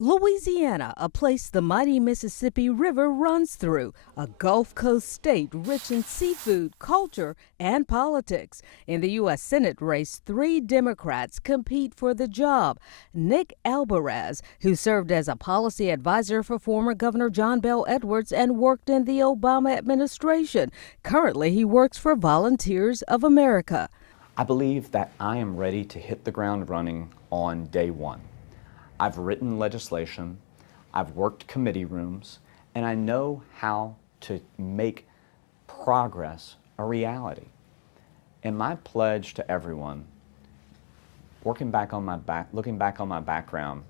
Louisiana, a place the mighty Mississippi River runs through, a Gulf Coast state rich in seafood, culture, and politics. In the U.S. Senate race, three Democrats compete for the job. Nick Alvarez, who served as a policy advisor for former Governor John Bel Edwards and worked in the Obama administration. Currently, he works for Volunteers of America. I believe that I am ready to hit the ground running on day one. I've written legislation, I've worked committee rooms, and I know how to make progress a reality. And my pledge to everyone, looking back on my background,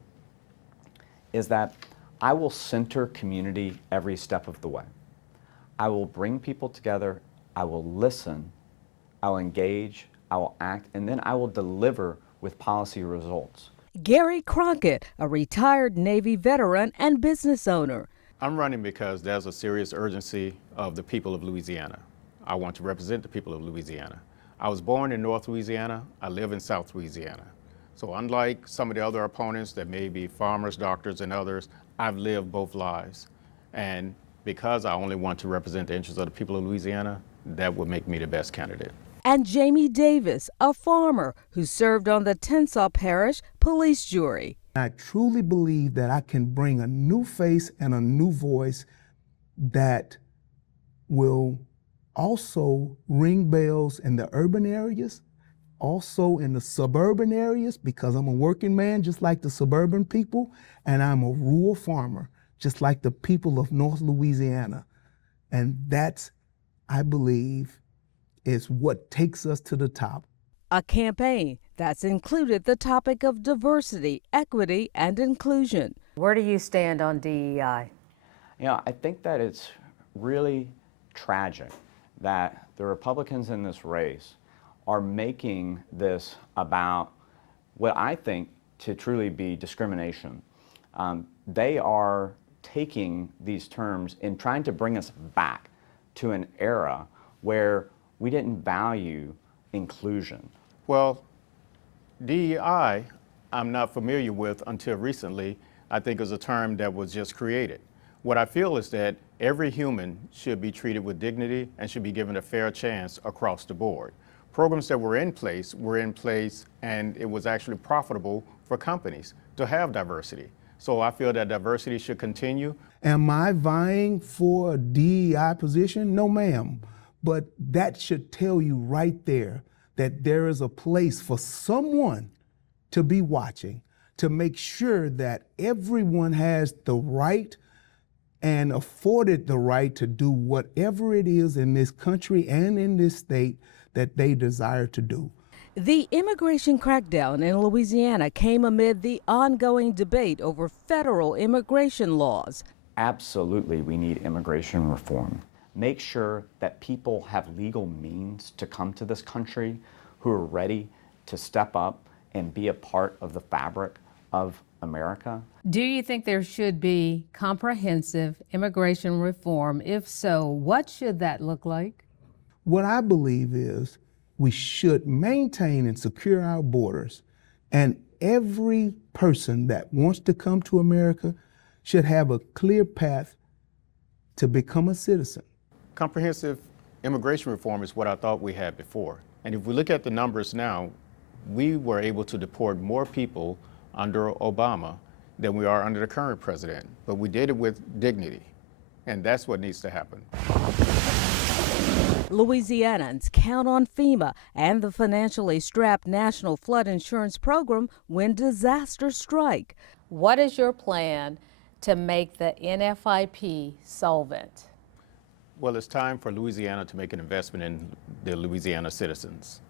is that I will center community every step of the way. I will bring people together, I will listen, I will engage, I will act, and then I will deliver with policy results. Gary Crockett, a retired Navy veteran and business owner. I'm running because there's a serious urgency of the people of Louisiana. I want to represent the people of Louisiana. I was born in North Louisiana. I live in South Louisiana. So unlike some of the other opponents that may be farmers, doctors, and others, I've lived both lives. And because I only want to represent the interests of the people of Louisiana, that would make me the best candidate. And Jamie Davis, a farmer who served on the Tensas Parish Police Jury. I truly believe that I can bring a new face and a new voice that will also ring bells in the urban areas, also in the suburban areas, because I'm a working man just like the suburban people, and I'm a rural farmer just like the people of North Louisiana. And that's, I believe, is what takes us to the top. A campaign that's included the topic of diversity, equity, and inclusion. Where do you stand on DEI? You know, I think that it's really tragic that the Republicans in this race are making this about what I think to truly be discrimination. They are taking these terms and trying to bring us back to an era where we didn't value inclusion. Well, DEI, I'm not familiar with until recently. I think is a term that was just created. What I feel is that every human should be treated with dignity and should be given a fair chance across the board. Programs that were in place and it was actually profitable for companies to have diversity. So I feel that diversity should continue. Am I vying for a DEI position? No, ma'am. But that should tell you right there that there is a place for someone to be watching, to make sure that everyone has the right and afforded the right to do whatever it is in this country and in this state that they desire to do. The immigration crackdown in Louisiana came amid the ongoing debate over federal immigration laws. Absolutely, we need immigration reform. Make sure that people have legal means to come to this country, who are ready to step up and be a part of the fabric of America. Do you think there should be comprehensive immigration reform? If so, what should that look like? What I believe is we should maintain and secure our borders, and every person that wants to come to America should have a clear path to become a citizen. Comprehensive immigration reform is what I thought we had before. And if we look at the numbers now, we were able to deport more people under Obama than we are under the current president. But we did it with dignity, and that's what needs to happen. Louisianans count on FEMA and the financially strapped National Flood Insurance Program when disasters strike. What is your plan to make the NFIP solvent? Well, it's time for Louisiana to make an investment in the Louisiana citizens.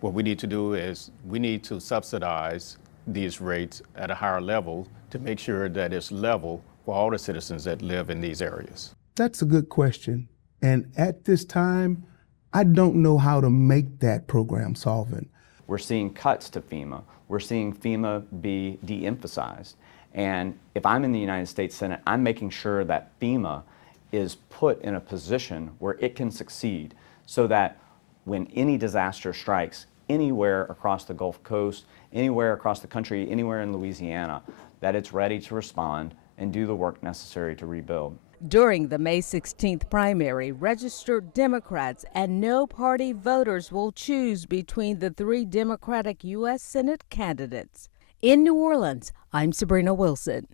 What we need to do is we need to subsidize these rates at a higher level to make sure that it's level for all the citizens that live in these areas. That's a good question. And at this time, I don't know how to make that program solvent. We're seeing cuts to FEMA. We're seeing FEMA be de-emphasized. And if I'm in the United States Senate, I'm making sure that FEMA is put in a position where it can succeed so that when any disaster strikes anywhere across the Gulf Coast, anywhere across the country, anywhere in Louisiana, that it's ready to respond and do the work necessary to rebuild. During the May 16th primary, registered Democrats and no-party voters will choose between the 3 Democratic U.S. Senate candidates. In New Orleans, I'm Sabrina Wilson.